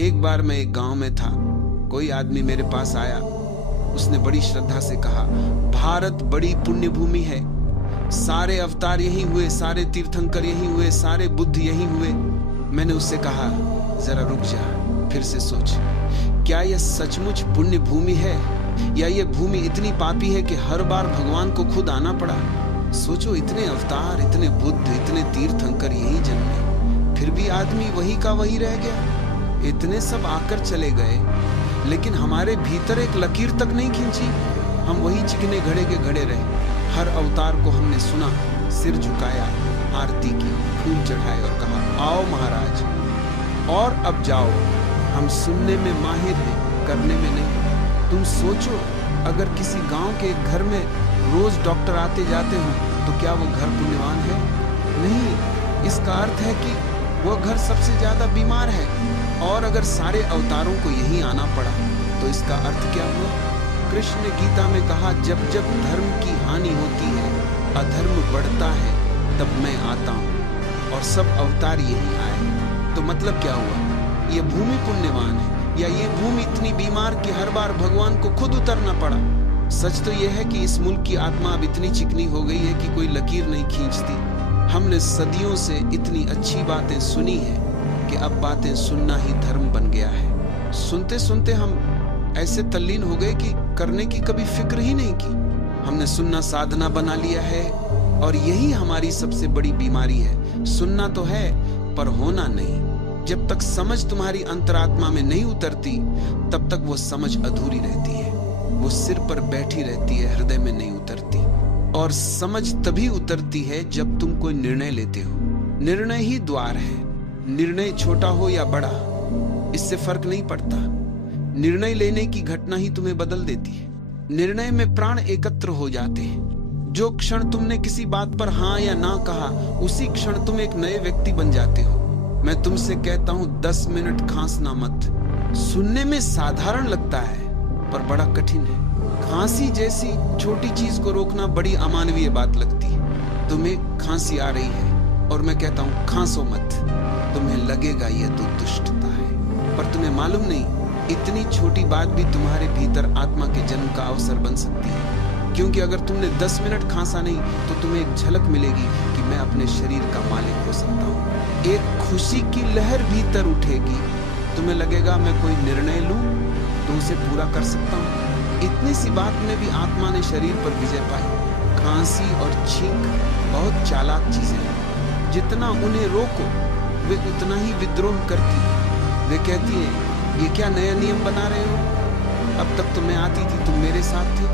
एक बार मैं एक गांव में था। कोई आदमी मेरे पास आया। उसने बड़ी श्रद्धा से कहा, भारत बड़ी पुण्य भूमि है, सारे अवतार यहीं हुए, सारे तीर्थंकर यहीं हुए, सारे बुद्ध यहीं हुए। मैंने उससे कहा, जरा रुक जा, फिर से सोच, क्या यह सचमुच पुण्य भूमि है या यह भूमि इतनी पापी है कि हर बार भगवान को खुद आना पड़ा? सोचो, इतने अवतार, इतने बुद्ध, इतने तीर्थंकर यहीं जन्मे, फिर भी आदमी वही का वही रह गया। इतने सब आकर चले गए, लेकिन हमारे भीतर एक लकीर तक नहीं खींची। हम वही चिकने घड़े के घड़े रहे। हर अवतार को हमने सुना, सिर झुकाया, आरती की, फूल चढ़ाए और कहा, आओ महाराज, और अब जाओ, हम सुनने में माहिर हैं, करने में नहीं। तुम सोचो, अगर किसी गांव के एक घर में रोज डॉक्टर आते जाते हो तो क्या वो घर पुण्यवान है? नहीं। इसका अर्थ है कि वह घर सबसे ज्यादा बीमार है। और अगर सारे अवतारों को यही आना पड़ा तो इसका अर्थ क्या हुआ? कृष्ण ने गीता में कहा, जब जब धर्म की हानि होती है, अधर्म बढ़ता है, तब मैं आता हूँ। और सब अवतार यही आए। तो मतलब क्या हुआ? ये भूमि पुण्यवान है या ये भूमि इतनी बीमार कि हर बार भगवान को खुद उतरना पड़ा? सच तो यह है कि इस मुल्क की आत्मा अब इतनी चिकनी हो गई है कि कोई लकीर नहीं खींचती। हमने सदियों से इतनी अच्छी बातें सुनी है कि अब बातें सुनना ही धर्म बन गया है। सुनते सुनते हम ऐसे तल्लीन हो गए कि करने की कभी फिक्र ही नहीं की। हमने सुनना साधना बना लिया है, और यही हमारी सबसे बड़ी बीमारी है। सुनना तो है, पर होना नहीं। जब तक समझ तुम्हारी अंतरात्मा में नहीं उतरती, तब तक वो समझ अधूरी रहती है। वो सिर पर बैठी रहती है, हृदय में नहीं उतरती। और समझ तभी उतरती है जब तुम कोई निर्णय लेते हो। निर्णय ही द्वार है। निर्णय छोटा हो या बड़ा, इससे फर्क नहीं पड़ता। निर्णय लेने की घटना ही तुम्हें बदल देती है। निर्णय में प्राण एकत्र हो जाते हैं। जो क्षण तुमने किसी बात पर हाँ या ना कहा, उसी क्षण तुम एक नए व्यक्ति बन जाते हो। मैं तुमसे कहता हूं, 10 मिनट खांसना मत। सुनने में साधारण लगता है, पर बड़ा कठिन है। खांसी जैसी छोटी चीज को रोकना बड़ी अमानवीय बात लगती है। तुम्हें खांसी आ रही है और मैं कहता हूं, खांसो मत। तुम्हें लगेगा यह तो दुष्टता है, पर तुम्हें मालूम नहीं, इतनी छोटी बात भी तुम्हारे भीतर आत्मा के जन्म का अवसर बन सकती है। क्योंकि अगर तुमने 10 मिनट खांसा नहीं, तो तुम्हें एक झलक मिलेगी कि मैं अपने शरीर का मालिक हो सकता हूँ। एक खुशी की लहर भीतर उठेगी। तुम्हें लगेगा, मैं कोई निर्णय लूं तो उसे पूरा कर सकता हूँ। इतनी सी बात में भी आत्मा ने शरीर पर विजय पाई। खांसी और छींक बहुत चालाक चीजें हैं। जितना उन्हें रोको, वे उतना ही विद्रोह करती है। वे कहती है, ये क्या नया नियम बना रहे हो? अब तक तो मैं आती थी, तुम मेरे साथ थे,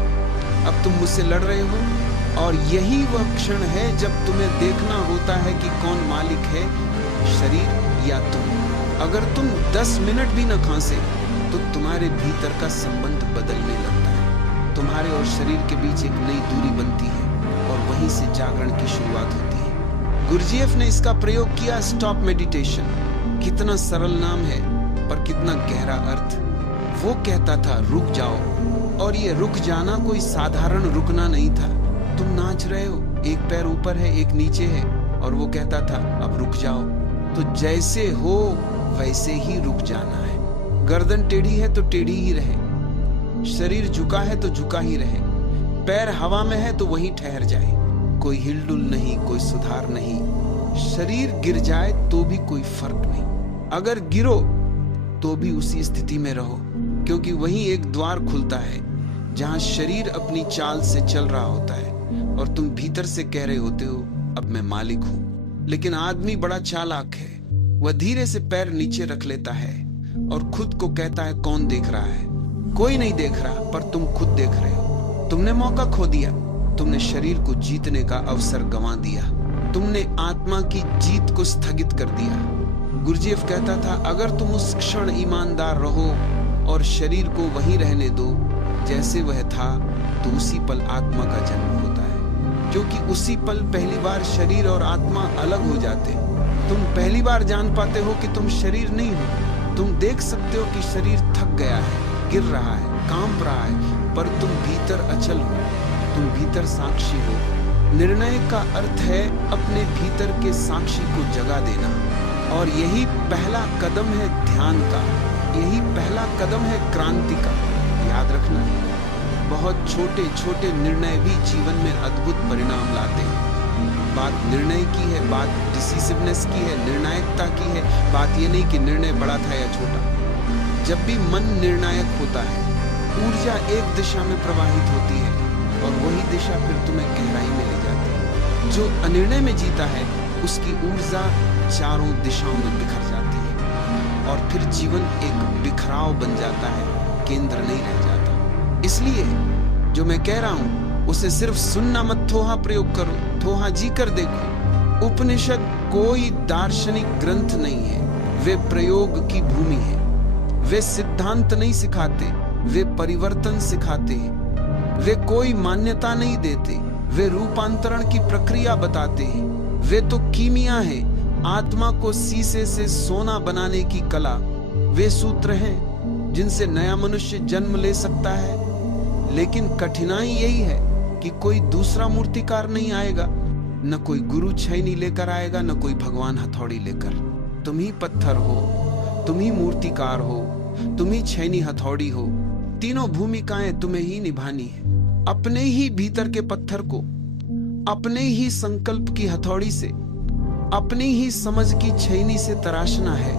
अब तुम मुझसे लड़ रहे हो। और यही वह क्षण है जब तुम्हें देखना होता है कि कौन मालिक है, शरीर या तुम। अगर तुम 10 मिनट भी न खांसे, तो तुम्हारे भीतर का संबंध बदलने लगता है। तुम्हारे और शरीर के बीच एक नई दूरी बनती है, और वहीं से जागरण की शुरुआत होती है। गुरजीएफ ने इसका प्रयोग किया, स्टॉप मेडिटेशन। कितना सरल नाम है, पर कितना गहरा अर्थ। वो कहता था, रुक जाओ। और ये रुक जाना कोई साधारण रुकना नहीं था। तुम नाच रहे हो, एक पैर ऊपर है, एक नीचे है, और वो कहता था, अब रुक जाओ। तो जैसे हो वैसे ही रुक जाना है। गर्दन टेढ़ी है तो टेढ़ी ही रहे, शरीर झुका है तो झुका ही रहे, पैर हवा में है तो वहीं ठहर जाए। कोई हिलडुल नहीं, कोई सुधार नहीं। शरीर गिर जाए तो भी कोई फर्क नहीं। अगर गिरो तो भी उसी स्थिति में रहो, क्योंकि वहीं एक द्वार खुलता है जहां शरीर अपनी चाल से चल रहा होता है, और तुम भीतर से कह रहे होते हो, अब मैं मालिक हूं। लेकिन आदमी बड़ा चालाक है। वह धीरे से पैर नीचे रख लेता है और खुद को कहता है, कौन देख रहा है? कोई नहीं देख रहा, पर तुम खुद देख रहे हो। तुमने मौका खो दिया। तुमने शरीर को जीतने का अवसर गंवा दिया। तुमने आत्मा की जीत को स्थगित कर दिया। गुरजीएफ कहता था, अगर तुम उस क्षण ईमानदार रहो और शरीर को वहीं रहने दो जैसे वह था, तो उसी पल आत्मा का जन्म होता है। क्योंकि उसी पल पहली बार शरीर और आत्मा अलग हो जाते हैं। तुम पहली बार जान पाते हो कि तुम शरीर नहीं हो। तुम देख सकते हो कि शरीर थक गया है, गिर रहा है, कांप रहा है, पर तुम भीतर अचल हो। तुम भीतर साक्षी हो। निर्णय का अर्थ है अपने भीतर के साक्षी को जगा देना, और यही पहला कदम है ध्यान का। यही पहला कदम है क्रांति का। याद रखना, बहुत छोटे छोटे निर्णय भी जीवन में अद्भुत परिणाम लाते हैं। बात निर्णय की है, बात डिसिसिवनेस की है, निर्णायकता की है। बात ये नहीं कि निर्णय बड़ा था या छोटा। जब भी मन निर्णायक होता है, ऊर्जा एक दिशा में प्रवाहित होती है और वही दिशा फिर तुम्हें गहराई में ले जाती है। जो अनिर्णय में जीता है उसकी ऊर्जा चारों दिशाओं में बिखर जाती है और फिर जीवन एक बिखराव बन जाता है, केंद्र नहीं रह जाता। इसलिए जो मैं कह रहा हूं उसे सिर्फ सुनना मत, थोहा प्रयोग करो, थोहा जी कर देखो। उपनिषद कोई दार्शनिक ग्रंथ नहीं है, वे प्रयोग की भूमि है। वे सिद्धांत नहीं सिखाते, वे परिवर्तन सिखाते हैं। वे कोई मान्यता नहीं देते, वे रूपांतरण की प्रक्रिया बताते हैं। वे तो कीमिया है, आत्मा को शीशे से सोना बनाने की कला। वे सूत्र हैं जिनसे नया मनुष्य जन्म ले सकता है। लेकिन कठिनाई यही है कि कोई दूसरा मूर्तिकार नहीं आएगा, न कोई गुरु छैनी लेकर आएगा, न कोई भगवान हथौड़ी लेकर। तुम ही पत्थर हो, तुम ही मूर्तिकार हो, तुम ही छैनी हथौड़ी हो। तीनों भूमिकाएं तुम्हें ही निभानी है। अपने ही भीतर के पत्थर को अपने ही संकल्प की हथौड़ी से, अपनी ही समझ की छैनी से तराशना है।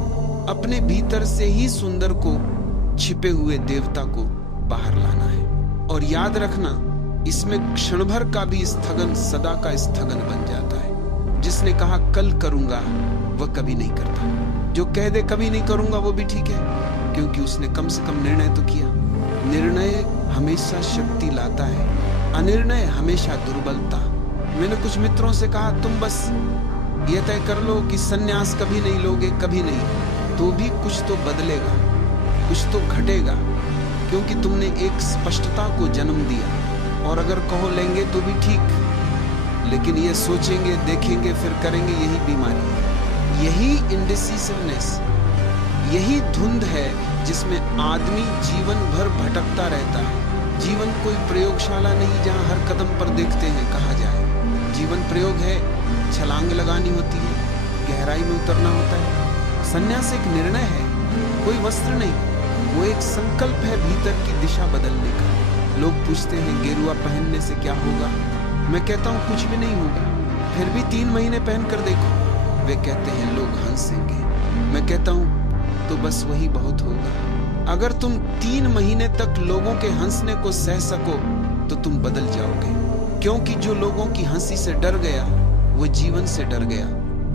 अपने भीतर से ही सुंदर को, छिपे हुए देवता को बाहर लाना है। और याद रखना, इसमें क्षण भर का भी स्थगन सदा का स्थगन बन जाता है। जिसने कहा कल करूंगा वह कभी नहीं करता। जो कह दे कभी नहीं करूंगा वो भी ठीक है, क्योंकि उसने कम से कम निर्णय तो किया। निर्णय हमेशा शक्ति लाता है, अनिर्णय हमेशा दुर्बलता। मैंने कुछ मित्रों से कहा, तुम बस ये तय कर लो कि सन्यास कभी नहीं लोगे, कभी नहीं, तो भी कुछ तो बदलेगा, कुछ तो घटेगा, क्योंकि तुमने एक स्पष्टता को जन्म दिया। और अगर कहो लेंगे तो भी ठीक, लेकिन ये सोचेंगे, देखेंगे, फिर करेंगे, यही बीमारी है। यही इंडिसिसिवनेस, यही धुंध है जिसमें आदमी जीवन भर भटकता रहता है। जीवन कोई प्रयोगशाला नहीं जहां हर कदम पर देखते हैं कहा जाए। जीवन प्रयोग है, छलांग लगानी होती है, गहराई में उतरना होता है। संन्यास एक निर्णय है, कोई वस्त्र नहीं, वो एक संकल्प है भीतर की दिशा बदलने का। लोग पूछते हैं गेरुआ पहनने से क्या होगा? मैं कहता हूँ कुछ भी नहीं होगा। फिर भी 3 महीने पहन कर देखो। वे कहते हैं लोग हंसेंगे। मैं कहता हूँ तो बस वही बहुत होगा। अगर तुम 3 महीने तक लोगों के हंसने को सह सको तो तुम बदल जाओगे, क्योंकि जो लोगों की हंसी से डर गया वो जीवन से डर गया,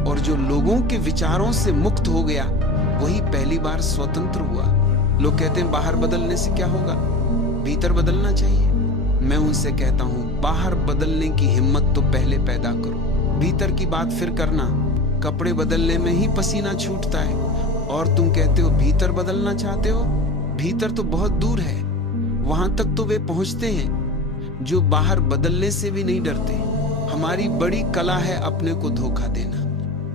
और जो लोगों के विचारों से मुक्त हो गया वही पहली बार स्वतंत्र हुआ। लोग कहते हैं बाहर बदलने से क्या होगा, भीतर बदलना चाहिए। मैं उनसे कहता हूँ बाहर बदलने की हिम्मत तो पहले पैदा करो, भीतर की बात फिर करना। कपड़े बदलने में ही पसीना छूटता है और तुम कहते हो भीतर बदलना चाहते हो। भीतर तो बहुत दूर है, वहां तक तो वे पहुंचते हैं जो बाहर बदलने से भी नहीं डरते। हमारी बड़ी कला है अपने को धोखा देना।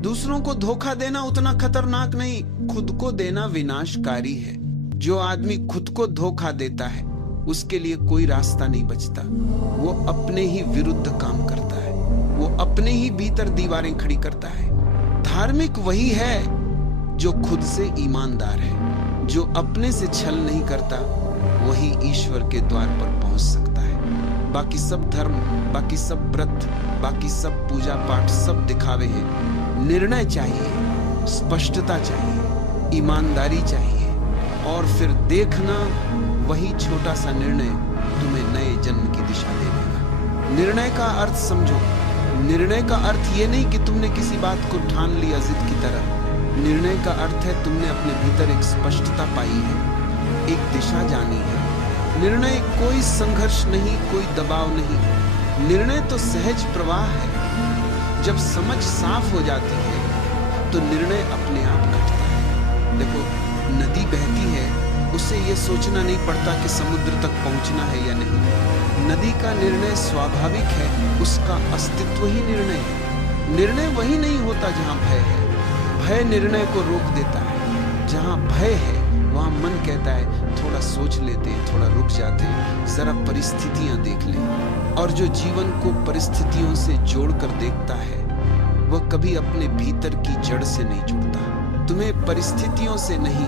दूसरों को धोखा देना उतना खतरनाक नहीं, खुद को देना विनाशकारी है। जो आदमी खुद को धोखा देता है उसके लिए कोई रास्ता नहीं बचता। वो अपने ही विरुद्ध काम करता है, वो अपने ही भीतर दीवारें खड़ी करता है। धार्मिक वही है जो खुद से ईमानदार है, जो अपने से छल नहीं करता, वही ईश्वर के द्वार पर पहुंच सकता है। बाकी सब धर्म, बाकी सब व्रत, बाकी सब पूजा पाठ सब दिखावे हैं। निर्णय चाहिए, स्पष्टता चाहिए, ईमानदारी चाहिए, और फिर देखना वही छोटा सा निर्णय तुम्हें नए जन्म की दिशा दे देगा। निर्णय का अर्थ समझो। निर्णय का अर्थ ये नहीं कि तुमने किसी बात को ठान लिया जिद की तरह। निर्णय का अर्थ है तुमने अपने भीतर एक स्पष्टता पाई है, एक दिशा जानी है। निर्णय कोई संघर्ष नहीं, कोई दबाव नहीं। निर्णय तो सहज प्रवाह है। जब समझ साफ हो जाती है तो निर्णय अपने आप घटता है। देखो, नदी बहती है, उसे ये सोचना नहीं पड़ता कि समुद्र तक पहुंचना है या नहीं। नदी का निर्णय स्वाभाविक है, उसका अस्तित्व ही निर्णय है। निर्णय वही नहीं होता जहां भय है। भय निर्णय को रोक देता है। जहां भय है वहां मन कहता है थोड़ा सोच लेते हैं, थोड़ा रुक जाते हैं, जरा परिस्थितियां देख लें। और जो जीवन को परिस्थितियों से जोड़कर देखता है वह कभी अपने भीतर की जड़ से नहीं जुड़ता। तुम्हें परिस्थितियों से नहीं,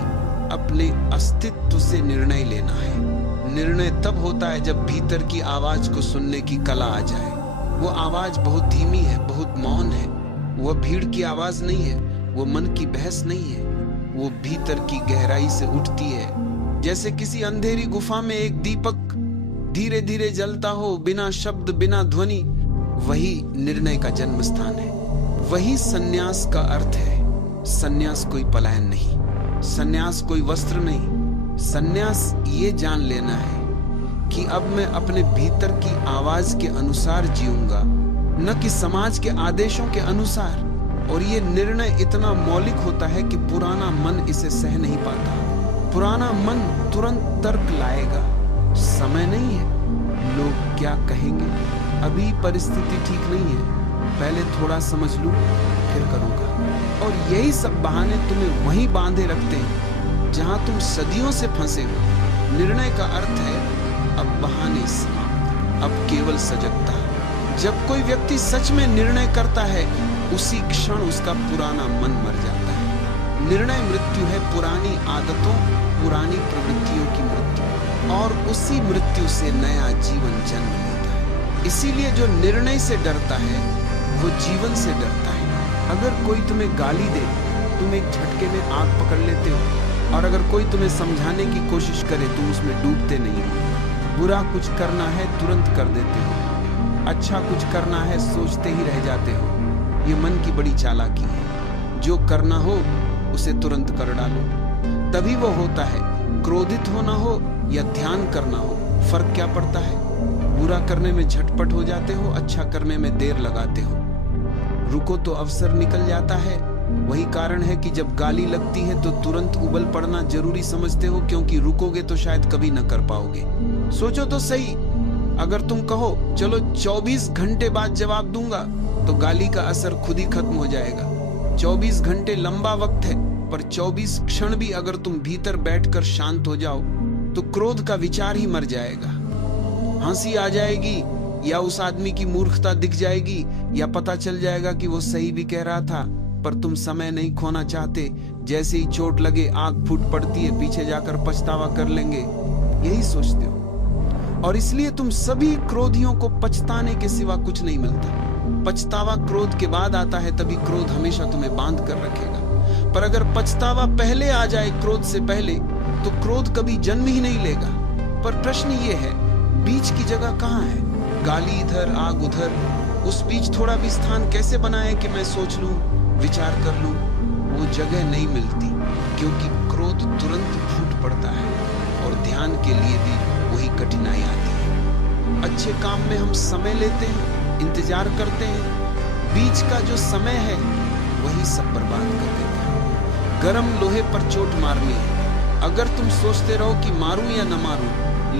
अपने अस्तित्व से निर्णय लेना है। निर्णय तब होता है जब भीतर की आवाज को सुनने की कला आ जाए। वो आवाज बहुत धीमी है, बहुत मौन है। वह भीड़ की आवाज नहीं है, वो मन की बहस नहीं है, वो भीतर की गहराई से उठती है। जैसे किसी अंधेरी गुफा में एक दीपक धीरे धीरे जलता हो, बिना शब्द, बिना ध्वनि। वही निर्णय का जन्म स्थान है। वही सन्यास का अर्थ है। सन्यास कोई पलायन नहीं, सन्यास कोई वस्त्र नहीं। सन्यास ये जान लेना है कि अब मैं अपने भीतर की आवाज के अनुसार जीऊंगा, न कि समाज के आदेशों के अनुसार। और ये निर्णय इतना मौलिक होता है कि पुराना मन इसे सह नहीं पाता। पुराना मन तुरंत तर्क लाएगा, समय नहीं है, लोग क्या कहेंगे, अभी परिस्थिति ठीक नहीं है, पहले थोड़ा समझ लूं फिर करूंगा। और यही सब बहाने तुम्हें वहीं बांधे रखते हैं जहां तुम सदियों से फंसे हो। निर्णय का अर्थ है अब बहाने समाप्त, अब केवल सजगता। जब कोई व्यक्ति सच में निर्णय करता है, उसी क्षण उसका पुराना मन मर जाता है। निर्णय मृत्यु है, पुरानी आदतों, पुरानी प्रवृत्तियों की मृत्यु, और उसी मृत्यु से नया जीवन जन्म लेता है। इसीलिए जो निर्णय से डरता है वो जीवन से डरता है। अगर कोई तुम्हें गाली दे, तुम एक झटके में आग पकड़ लेते हो, और अगर कोई तुम्हें समझाने की कोशिश करे, तुम उसमें डूबते नहीं हो। बुरा कुछ करना है तुरंत कर देते हो, अच्छा कुछ करना है सोचते ही रह जाते हो। ये मन की बड़ी चालाकी है। जो करना हो उसे तुरंत कर डालो, तभी वो होता है। क्रोधित होना हो या ध्यान करना हो, फर्क क्या पड़ता है? बुरा करने में झटपट हो जाते हो, अच्छा करने में देर लगाते हो। रुको तो अवसर निकल जाता है। वही कारण है कि जब गाली लगती है तो तुरंत उबल पड़ना जरूरी समझते हो, क्योंकि रुकोगे तो शायद कभी न कर पाओगे। सोचो तो सही, अगर तुम कहो चलो 24 घंटे बाद जवाब दूंगा, तो गाली का असर खुद ही खत्म हो जाएगा। 24 घंटे लंबा वक्त है, पर 24 क्षण भी अगर तुम भीतर बैठकर शांत हो जाओ तो क्रोध का विचार ही मर जाएगा। हंसी आ जाएगी, या उस आदमी की मूर्खता दिख जाएगी, या पता चल जाएगा कि वो सही भी कह रहा था, पर तुम समय नहीं खोना चाहते। जैसे ही चोट लगे आग फूट पड़ती है, पीछे जाकर पछतावा कर लेंगे, यही सोचते हो। और इसलिए तुम सभी क्रोधियों को पछताने के सिवा कुछ नहीं मिलता। पछतावा क्रोध के बाद आता है, तभी क्रोध हमेशा तुम्हें बांध कर रखेगा। पर अगर पछतावा पहले आ जाए क्रोध से पहले, तो क्रोध कभी जन्म ही नहीं लेगा। पर प्रश्न ये है, बीच की जगह कहाँ है? गाली इधर, आग उधर। उस बीच थोड़ा भी स्थान कैसे बनाए कि मैं सोच लूं, विचार कर लूं? वो जगह नहीं मिलती, क्योंकि क्रोध तुरंत फूट पड़ता है, और ध्यान के लिए भी वही कठिनाई आती है। अच्छे काम में हम समय लेते हैं, इंतजार करते हैं, बीच का जो समय है वही सब बर्बाद कर देता है। गरम लोहे पर चोट मारनी है। अगर तुम सोचते रहो कि मारूं या न मारूं,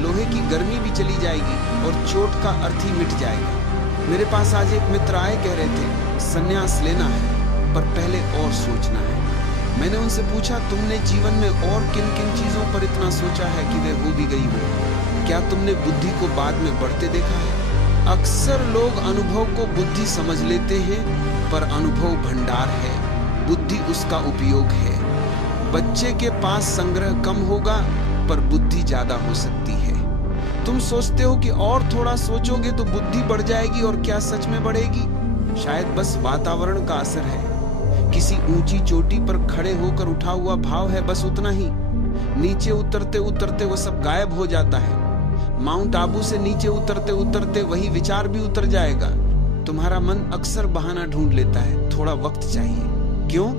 लोहे की गर्मी भी चली जाएगी और चोट का अर्थ ही मिट जाएगा। मेरे पास आज एक मित्र आए, कह रहे थे संन्यास लेना है, पर पहले और सोचना है। मैंने उनसे पूछा, तुमने जीवन में और किन किन चीजों पर इतना सोचा है कि वे हो भी गई हो? क्या तुमने बुद्धि को बाद में बढ़ते देखा है? अक्सर लोग अनुभव को बुद्धि समझ लेते हैं, पर अनुभव भंडार है, बुद्धि उसका उपयोग है। बच्चे के पास संग्रह कम होगा, पर बुद्धि ज्यादा हो सकती है। तुम सोचते हो कि और थोड़ा सोचोगे तो बुद्धि बढ़ जाएगी, और क्या सच में बढ़ेगी? शायद बस वातावरण का असर है। किसी ऊंची चोटी पर खड़े होकर उठा हुआ भाव है, बस उतना ही। नीचे उतरते उतरते वो सब गायब हो जाता है। माउंट आबू से नीचे उतरते उतरते वही विचार भी उतर जाएगा। तुम्हारा मन अक्सर बहाना ढूंढ लेता है, थोड़ा वक्त चाहिए। क्यों?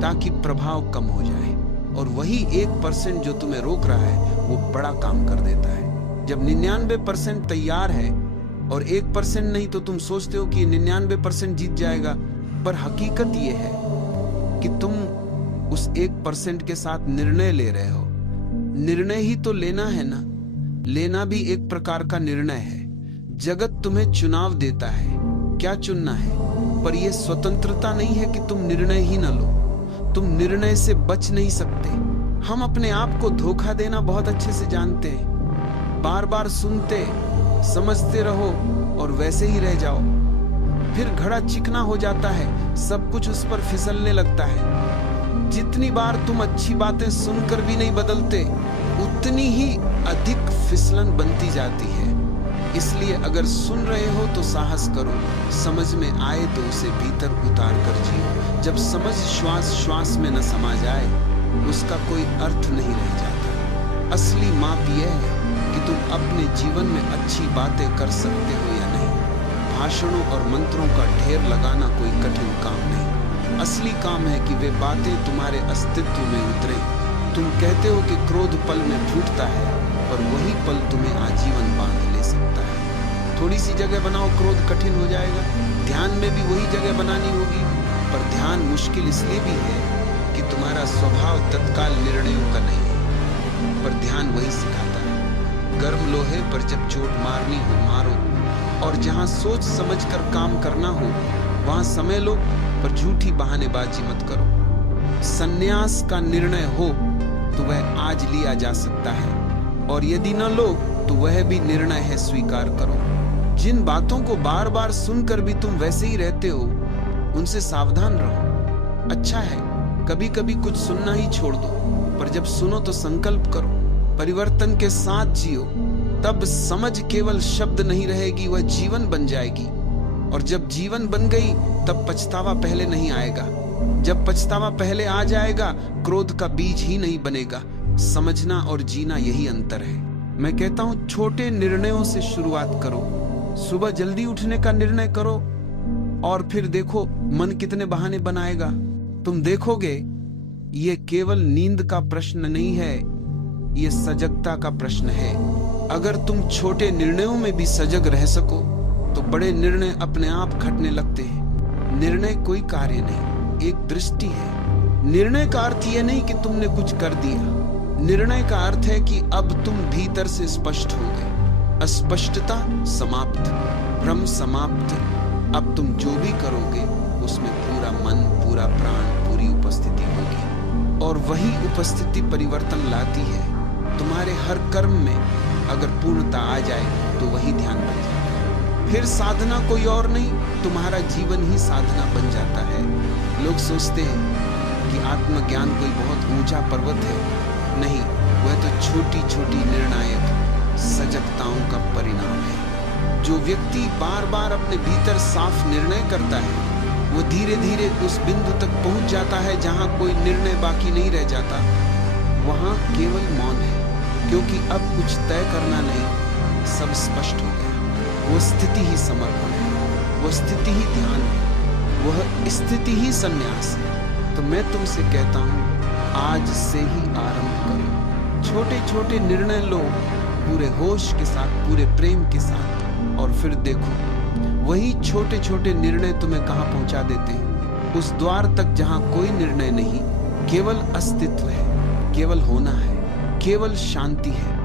ताकि प्रभाव कम हो जाए, और वही 1% जो तुम्हें रोक रहा है वो बड़ा काम कर देता है। जब 99% तैयार है और 1% नहीं, तो तुम सोचते हो कि 99% जीत जाएगा, पर हकीकत ये है कि तुम उस 1% के साथ निर्णय ले रहे हो। निर्णय ही तो लेना है ना। लेना भी एक प्रकार का निर्णय है। जगत तुम्हें चुनाव देता है, क्या चुनना है, पर यह स्वतंत्रता नहीं है कि तुम निर्णय ही न लो। तुम निर्णय से बच नहीं सकते। हम अपने आप को धोखा देना बहुत अच्छे से जानते हैं। बार बार सुनते, समझते रहो और वैसे ही रह जाओ। फिर घड़ा चिकना हो जाता है, सब कुछ उस पर फिसलने लगता है। जितनी बार तुम अच्छी बातें सुनकर भी नहीं बदलते, उतनी ही अधिक फिसलन बनती जाती है। इसलिए अगर सुन रहे हो तो साहस करो, समझ में आए तो उसे भीतर उतार कर जियो। जब समझ श्वास श्वास में न समा जाए, उसका कोई अर्थ नहीं रह जाता। असली माप यह है कि तुम अपने जीवन में अच्छी बातें कर सकते हो या नहीं। भाषणों और मंत्रों का ढेर लगाना कोई कठिन काम नहीं। असली काम है कि वे बातें तुम्हारे अस्तित्व में उतरे। तुम कहते हो कि क्रोध पल में फूटता है, पर वही पल तुम्हें आजीवन बांध ले सकता है। थोड़ी सी जगह बनाओ, क्रोध कठिन हो जाएगा। ध्यान में भी वही जगह बनानी होगी, पर ध्यान मुश्किल इसलिए भी है कि तुम्हारा स्वभाव तत्काल निर्णयों का नहीं है। पर ध्यान वही सिखाता है, गर्म लोहे पर जब चोट मारनी हो मारो, और जहां सोच समझकर काम करना हो वहां समय लो, पर झूठी बहानेबाजी मत करो। संन्यास का निर्णय हो तो वह आज लिया जा सकता है, और यदि न लो तो वह भी निर्णय है, स्वीकार करो। जिन बातों को बार बार सुनकर भी तुम वैसे ही रहते हो, उनसे सावधान रहो। अच्छा है, कभी कभी कुछ सुनना ही छोड़ दो, पर जब सुनो तो संकल्प करो, परिवर्तन के साथ जियो। तब समझ केवल शब्द नहीं रहेगी, वह जीवन बन जाएगी। और जब जीवन बन गई तब पछतावा पहले नहीं आएगा। जब पछतावा पहले आ जाएगा, क्रोध का बीज ही नहीं बनेगा। समझना और जीना यही अंतर है। मैं कहता हूं, छोटे निर्णयों से शुरुआत करो। सुबह जल्दी उठने का निर्णय करो, और फिर देखो मन कितने बहाने बनाएगा। तुम देखोगे ये केवल नींद का प्रश्न नहीं है, ये सजगता का प्रश्न है। अगर तुम छोटे निर्णयों में भी सजग रह सको तो बड़े निर्णय अपने आप घटने लगते हैं। निर्णय कोई कार्य नहीं, एक दृष्टि है। निर्णय का अर्थ यह नहीं कि तुमने कुछ कर दिया। निर्णय का अर्थ है कि अब तुम भीतर से स्पष्ट हो गए। अस्पष्टता समाप्त, भ्रम समाप्त। अब तुम जो भी करोगे उसमें पूरा मन, पूरा प्राण, पूरी उपस्थिति होगी, और वही उपस्थिति परिवर्तन लाती है। तुम्हारे हर कर्म में अगर पूर्णता आ जाए तो वही ध्यान बन जाता है। फिर साधना कोई और नहीं, तुम्हारा जीवन ही साधना बन जाता है। लोग सोचते हैं कि आत्मज्ञान कोई बहुत ऊंचा पर्वत है। नहीं, वह तो छोटी छोटी निर्णायक सजगताओं का परिणाम है। जो व्यक्ति बार बार अपने भीतर साफ निर्णय करता है, वो धीरे धीरे उस बिंदु तक पहुंच जाता है जहां कोई निर्णय बाकी नहीं रह जाता। वहां केवल मौन है, क्योंकि अब कुछ तय करना नहीं, सब स्पष्ट हो गया। वो स्थिति ही समर्पण है, वो स्थिति ही ध्यान है, वह स्थिति ही संन्यास है। तो मैं तुमसे कहता हूं, आज से ही आरंभ करो। छोटे छोटे निर्णय लो, पूरे होश के साथ, पूरे प्रेम के साथ, और फिर देखो वही छोटे छोटे निर्णय तुम्हें कहां पहुंचा देते हैं। उस द्वार तक जहां कोई निर्णय नहीं, केवल अस्तित्व है, केवल होना है, केवल शांति है।